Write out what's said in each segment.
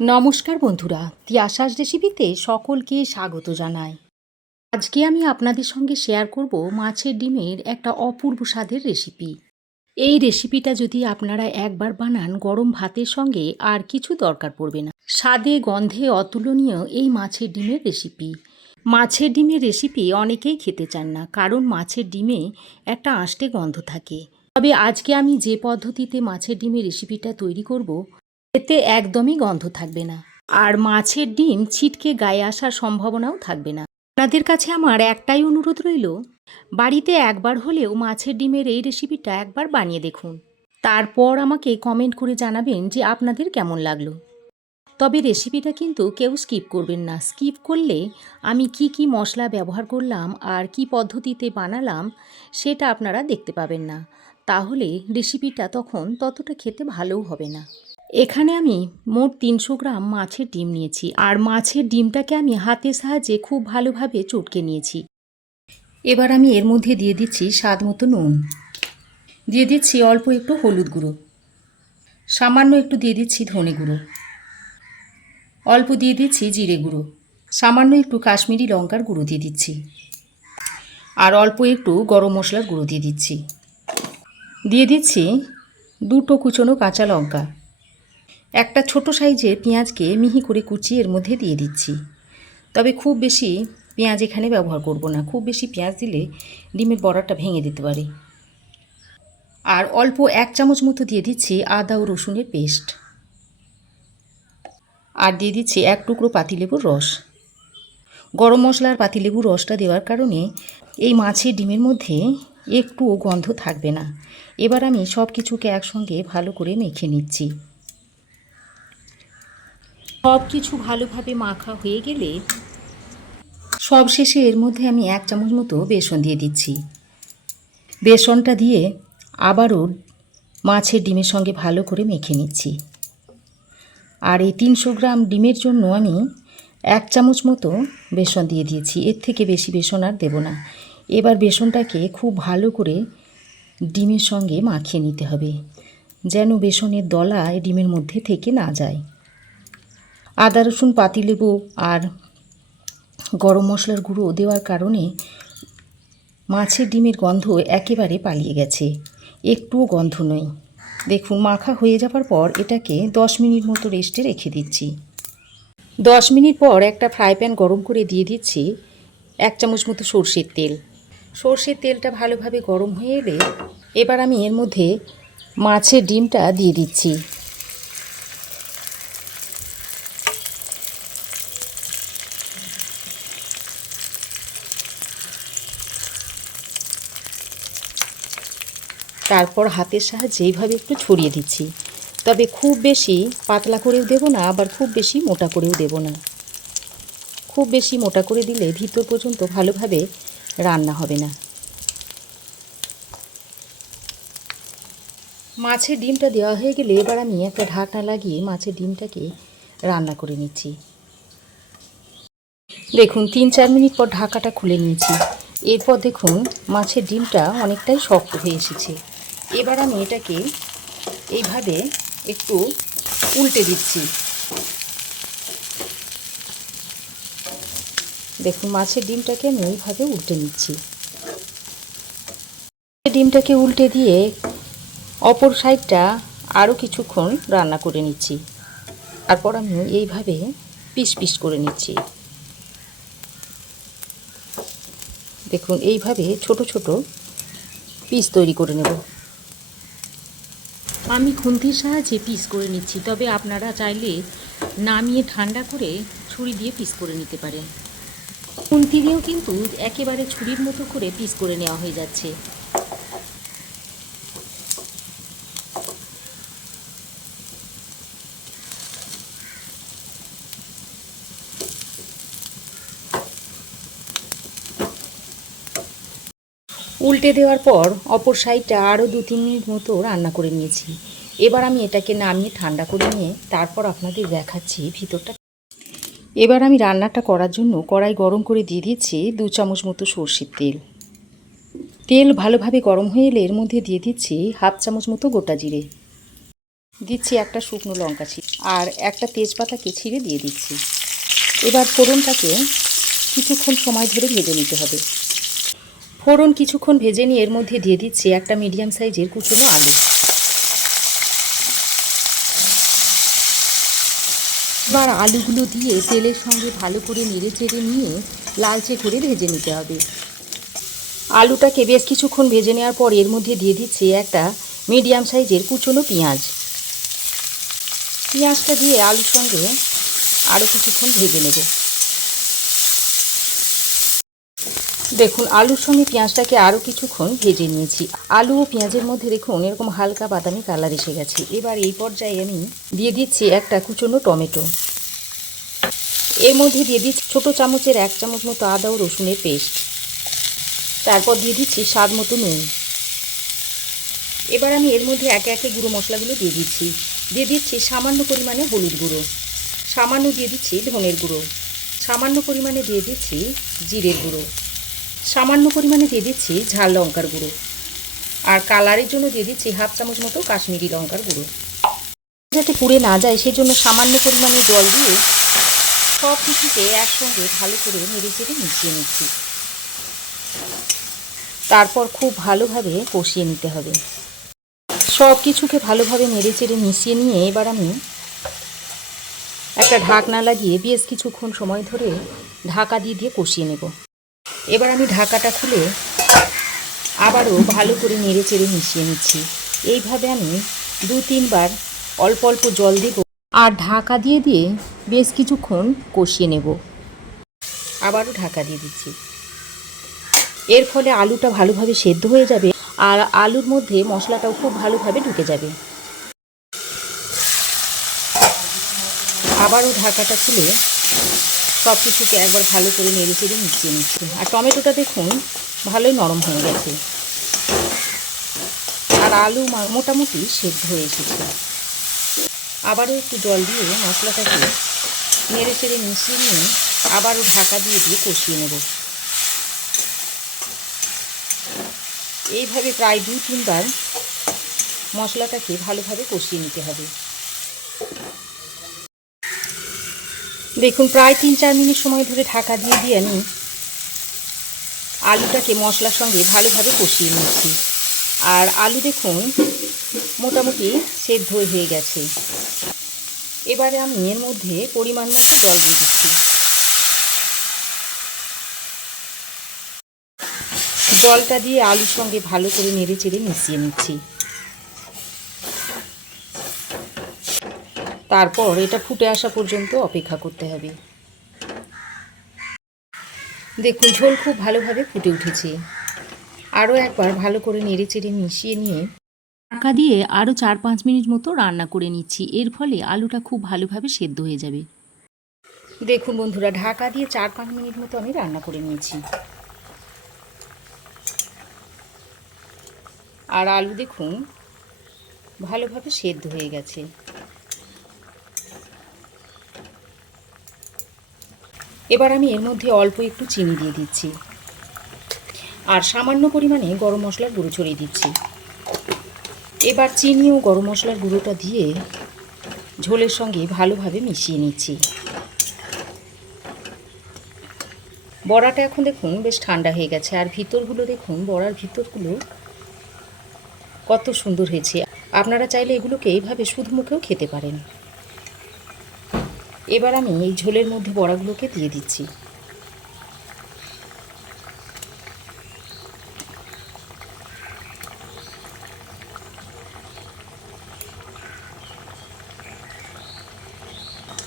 নমস্কার বন্ধুরা, তিয়াশাস রেসিপিতে সকলকে স্বাগত জানাই। আজকে আমি আপনাদের সঙ্গে শেয়ার করব মাছের ডিমের একটা অপূর্ব স্বাদের রেসিপি। এই রেসিপিটা যদি আপনারা একবার বানান, গরম ভাতের সঙ্গে আর কিছু দরকার পড়বে না। স্বাদে গন্ধে অতুলনীয় এই মাছের ডিমের রেসিপি। মাছের ডিমের রেসিপি অনেকেই খেতে চান না, কারণ মাছের ডিমে একটা আঁশটে গন্ধ থাকে। তবে আজকে আমি যে পদ্ধতিতে মাছের ডিমের রেসিপিটা তৈরি করব, এতে একদমই গন্ধ থাকবে না, আর মাছের ডিম ছিটকে গায়ে আসার সম্ভাবনাও থাকবে না। আপনাদের কাছে আমার একটাই অনুরোধ রইল, বাড়িতে একবার হলেও মাছের ডিমের এই রেসিপিটা একবার বানিয়ে দেখুন। তারপর আমাকে কমেন্ট করে জানাবেন যে আপনাদের কেমন লাগলো। তবে রেসিপিটা কিন্তু কেউ স্কিপ করবেন না। স্কিপ করলে আমি কি কি মশলা ব্যবহার করলাম আর কি পদ্ধতিতে বানালাম সেটা আপনারা দেখতে পাবেন না। তাহলে রেসিপিটা তখন ততটা খেতে ভালোও হবে না। এখানে আমি মোট 300 গ্রাম মাছের ডিম নিয়েছি, আর মাছের ডিমটাকে আমি হাতের সাহায্যে খুব ভালোভাবে চটকে নিয়েছি। এবার আমি এর মধ্যে দিয়ে দিচ্ছি স্বাদ মতো নুন, দিয়ে দিচ্ছি অল্প একটু হলুদ গুঁড়ো, সামান্য একটু দিয়ে দিচ্ছি ধনে গুঁড়ো, অল্প দিয়ে দিচ্ছি জিরে গুঁড়ো, সামান্য একটু কাশ্মীরি লঙ্কার গুঁড়ো দিয়ে দিচ্ছি, আর অল্প একটু গরম মশলার গুঁড়ো দিয়ে দিচ্ছি। দিয়ে দিচ্ছি 2টো কুচনো কাঁচা লঙ্কা, একটা ছোট সাইজের পেঁয়াজকে মিহি করে কুচিয়ে এর মধ্যে দিয়ে দিচ্ছি। তবে খুব বেশি পেঁয়াজ এখানে ব্যবহার করব না, খুব বেশি পেঁয়াজ দিলে ডিমের বড়াটা ভেঙে দিতে পারে। আর অল্প 1 চামচ মতো দিয়ে দিচ্ছি আদা ও রসুনের পেস্ট, আর দিয়ে দিচ্ছি 1 টুকরো পাতিলেবুর রস। গরম মশলার পাতিলেবুর রসটা দেওয়ার কারণে এই মাছের ডিমের মধ্যে একটুও গন্ধ থাকবে না। এবার আমি সব কিছুকে একসঙ্গে ভালো করে মেখে নিচ্ছি। সব কিছু ভালোভাবে মাখা হয়ে গেলে সব শেষে এর মধ্যে আমি 1 চামচ মতো বেসন দিয়ে দিচ্ছি। বেসনটা দিয়ে আবারও মাছের ডিমের সঙ্গে ভালো করে মেখে নিচ্ছি। আর এই 300 গ্রাম ডিমের জন্য আমি 1 চামচ মতো বেসন দিয়ে দিয়েছি, এর থেকে বেশি বেসন আর দেব না। এবার বেসনটাকে খুব ভালো করে ডিমের সঙ্গে মাখিয়ে নিতে হবে, যেন বেসনের দলা ডিমের মধ্যে থেকে না যায়। আদা রসুন পাতিলেবু আর গরম মশলার গুঁড়ো দেওয়ার কারণে মাছের ডিমের গন্ধ একেবারে পালিয়ে গেছে, একটুও গন্ধ নেই। দেখুন, মাখা হয়ে যাওয়ার পর এটাকে 10 মিনিট মতো রেস্টে রেখে দিচ্ছি। 10 মিনিট পর একটা ফ্রাই প্যান গরম করে দিয়ে দিচ্ছি 1 চামচ মতো সর্ষের তেল। সর্ষের তেলটা ভালোভাবে গরম হয়ে এলে এবার আমি এর মধ্যে মাছের ডিমটা দিয়ে দিচ্ছি। তারপর হাতের সাহায্যে এইভাবে একটু ছড়িয়ে দিচ্ছি। তবে খুব বেশি পাতলা করেও দেব না, আবার খুব বেশি মোটা করেও দেব না। খুব বেশি মোটা করে দিলে ভিতর পর্যন্ত ভালোভাবে রান্না হবে না। মাছের ডিমটা দেওয়া হয়ে গেলে এবার আমি একটা ঢাকনা লাগিয়ে মাছের ডিমটাকে রান্না করে নিচ্ছি। দেখুন, 3-4 মিনিট পর ঢাকাটা খুলে নিয়েছি। এরপর দেখুন মাছের ডিমটা অনেকটাই শক্ত হয়ে এসেছে। এবার আমি এটাকে এইভাবে একটু উল্টে দিচ্ছি। দেখুন, মাছের ডিমটাকে আমি এইভাবে উল্টে নিচ্ছি। ডিমটাকে উল্টে দিয়ে অপর সাইডটা আরও কিছুক্ষণ রান্না করে নিচ্ছি। তারপর আমি এইভাবে পিস পিস করে নিচ্ছি। দেখুন, এইভাবে ছোট ছোট পিস তৈরি করে নেব। আমি খুন্তির সাহায্যে পিস করে নিচ্ছি, তবে আপনারা চাইলে নামিয়ে ঠান্ডা করে ছুরি দিয়ে পিস করে নিতে পারেন। খুন্তি দিয়েও কিন্তু একেবারে ছুরির মতো করে পিস করে নেওয়া হয়ে যাচ্ছে। উল্টে দেওয়ার পর অপর সাইডটা আরও 2-3 মিনিট মতো রান্না করে নিয়েছি। এবার আমি এটাকে নামিয়ে ঠান্ডা করে নিয়ে তারপর আপনাদের দেখাচ্ছি ভিতরটা। এবার আমি রান্নাটা করার জন্য কড়াই গরম করে দিয়ে দিচ্ছি 2 চামচ মতো সর্ষের তেল। তেল ভালোভাবে গরম হয়ে এলে এর মধ্যে দিয়ে দিচ্ছি 1/2 চামচ মতো গোটা জিরে, দিচ্ছি একটা শুকনো লঙ্কা আর একটা তেজপাতাকে ছিঁড়ে দিয়ে দিচ্ছি। এবার ফোড়নটাকে কিছুক্ষণ সময় ধরে ভেজে নিতে হবে। ফোড়ন কিছুক্ষণ ভেজে নিয়ে এর মধ্যে দিয়ে দিচ্ছি একটা মিডিয়াম সাইজের কুচনো আলু। এবার আলুগুলো দিয়ে তেলের সঙ্গে ভালো করে নেড়ে চেড়ে নিয়ে লালচে করে ভেজে নিতে হবে। আলুটাকে বেশ কিছুক্ষণ ভেজে নেওয়ার পর এর মধ্যে দিয়ে দিচ্ছি একটা মিডিয়াম সাইজের কুচনো পেঁয়াজ। পেঁয়াজটা দিয়ে আলুর সঙ্গে আরও কিছুক্ষণ ভেজে নেব। দেখুন আলুর সঙ্গে পেঁয়াজটাকে আরও কিছুক্ষণ ভেজে নিয়েছি। আলু ও পেঁয়াজের মধ্যে দেখুন এরকম হালকা বাদামি কালার এসে গেছে। এবার এই পর্যায়ে আমি দিয়ে দিচ্ছি একটা কুচনো টমেটো। এর মধ্যে দিয়ে দিচ্ছি ছোটো চামচের 1 চামচ মতো আদা ও রসুনের পেস্ট। তারপর দিয়ে দিচ্ছি স্বাদ মতো নুন। এবার আমি এর মধ্যে একে একে গুঁড়ো মশলাগুলো দিয়ে দিচ্ছি সামান্য পরিমাণে হলুদ গুঁড়ো, সামান্য দিয়ে দিচ্ছি ধনের গুঁড়ো, সামান্য পরিমাণে দিয়ে দিচ্ছি জিরের গুঁড়ো, সামান্য পরিমাণে দিয়ে দিচ্ছি ঝাল লঙ্কার গুঁড়ো, আর কালারের জন্য দিয়ে দিচ্ছি 1/2 চামচ মতো কাশ্মীরি লঙ্কার গুঁড়ো। যাতে পুড়ে না যায় সেজন্য সামান্য পরিমাণে জল দিয়ে সব কিছুকে একসঙ্গে ভালো করে নেড়ে চেড়ে মিশিয়ে নিচ্ছি। তারপর খুব ভালোভাবে কষিয়ে নিতে হবে। সব কিছুকে ভালোভাবে নেড়ে চেড়ে মিশিয়ে নিয়ে এবার আমি একটা ঢাকনা লাগিয়ে বেশ কিছুক্ষণ সময় ধরে ঢাকা দিয়ে কষিয়ে নেব। এবার আমি ঢাকাটা খুলে আবারও ভালো করে নেড়ে চেড়ে মিশিয়ে নিচ্ছি। এইভাবে আমি 2-3 বার অল্প অল্প জল দেব আর ঢাকা দিয়ে বেশ কিছুক্ষণ কষিয়ে নেব। আবারও ঢাকা দিয়ে দিচ্ছি। এর ফলে আলুটা ভালোভাবে সেদ্ধ হয়ে যাবে আর আলুর মধ্যে মশলাটাও খুব ভালোভাবে ঢুকে যাবে। আবারও ঢাকাটা খুলে সব কিছুকে একবার ভালো করে নেড়ে চেড়ে মিশিয়ে নিচ্ছি। আর টমেটোটা দেখুন ভালোই নরম হয়ে গেছে আর আলু মোটামুটি সেদ্ধ হয়ে এসেছে। আবারও একটু জল দিয়ে মশলাটাকে নেড়ে চেড়ে মিশিয়ে নিয়ে আবারও ঢাকা দিয়ে কষিয়ে নেব। এইভাবে প্রায় 2-3 বার মশলাটাকে ভালোভাবে কষিয়ে নিতে হবে। দেখুন প্রায় 3-4 মিনিট সময় ধরে ঢাকা দিয়ে আমি আলুটাকে মশলার সঙ্গে ভালোভাবে কষিয়ে নিচ্ছি। আর আলু দেখুন মোটামুটি সেদ্ধ হয়ে গেছে। এবারে আমি এর মধ্যে পরিমাণ মতো জল দিয়ে দিচ্ছি। জলটা দিয়ে আলুর সঙ্গে ভালো করে নেড়ে চেড়ে মিশিয়ে নিচ্ছি। তারপর এটা ফুটে আসা পর্যন্ত অপেক্ষা করতে হবে। দেখুন ঝোল খুব ভালোভাবে ফুটে উঠেছে। আরও একবার ভালো করে নেড়ে চেড়ে মিশিয়ে নিয়ে ঢাকা দিয়ে আরও 4-5 মিনিট মতো রান্না করে নিচ্ছি। এর ফলে আলুটা খুব ভালোভাবে সেদ্ধ হয়ে যাবে। দেখুন বন্ধুরা ঢাকা দিয়ে 4-5 মিনিট মতো আমি রান্না করে নিয়েছি। আর আলু দেখুন ভালোভাবে সেদ্ধ হয়ে গেছে। এবার আমি এর মধ্যে অল্প একটু চিনি দিয়ে দিচ্ছি আর সামান্য পরিমাণে গরম মশলার গুঁড়ো ছড়িয়ে দিচ্ছি। এবার চিনি ও গরম মশলার গুঁড়োটা দিয়ে ঝোলের সঙ্গে ভালোভাবে মিশিয়ে নিচ্ছি। বড়াটা এখন দেখুন বেশ ঠান্ডা হয়ে গেছে আর ভিতরগুলো দেখুন বড়ার ভিতরগুলো কত সুন্দর হয়েছে। আপনারা চাইলে এগুলোকে এইভাবে শুধু মুখেও খেতে পারেন। এবার আমি এই ঝোলের মধ্যে বড়াগুলোকে দিয়ে দিচ্ছি।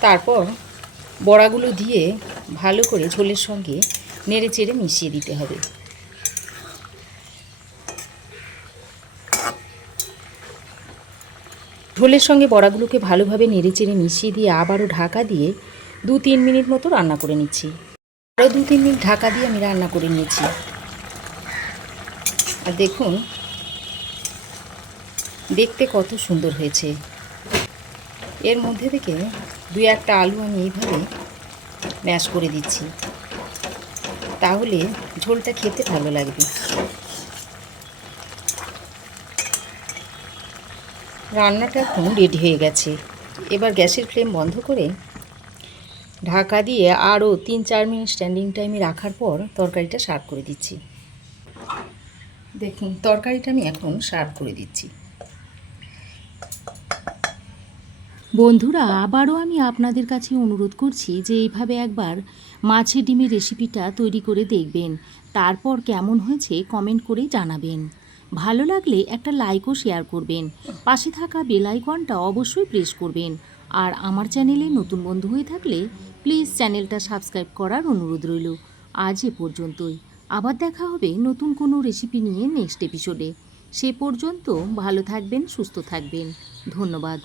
তারপর বড়াগুলো দিয়ে ভালো করে ঝোলের সঙ্গে নেড়ে চেড়ে মিশিয়ে দিতে হবে। ঝোলের সঙ্গে বড়াগুলোকে ভালোভাবে নেড়ে চেড়ে মিশিয়ে দিয়ে আবারও ঢাকা দিয়ে 2-3 মিনিট মতো রান্না করে নিচ্ছি। আরও 2-3 মিনিট ঢাকা দিয়ে আমি রান্না করে নিয়েছি। আর দেখুন দেখতে কত সুন্দর হয়েছে। এর মধ্যে থেকে 2-1টা আলু আমি এইভাবে ম্যাশ করে দিচ্ছি, তাহলে ঝোলটা খেতে ভালো লাগবে। রান্নাটা এখন রেডি হয়ে গেছে। এবার গ্যাসের ফ্লেম বন্ধ করে ঢাকা দিয়ে আরও 3-4 মিনিট স্ট্যান্ডিং টাইমে রাখার পর তরকারিটা সার্ভ করে দিচ্ছি। দেখুন তরকারিটা আমি এখন সার্ভ করে দিচ্ছি। বন্ধুরা, আবারও আমি আপনাদের কাছে অনুরোধ করছি যে এইভাবে একবার মাছের ডিমের রেসিপিটা তৈরি করে দেখবেন, তারপর কেমন হয়েছে কমেন্ট করে জানাবেন। ভালো লাগলে একটা লাইক ও শেয়ার করবেন, পাশে থাকা বেল আইকনটা অবশ্যই প্রেস করবেন। আর আমার চ্যানেলে নতুন বন্ধু হয়ে থাকলে প্লিজ চ্যানেলটা সাবস্ক্রাইব করার অনুরোধ রইল। আজ এ পর্যন্তই। আবার দেখা হবে নতুন কোনো রেসিপি নিয়ে নেক্সট এপিসোডে। সে পর্যন্ত ভালো থাকবেন, সুস্থ থাকবেন। ধন্যবাদ।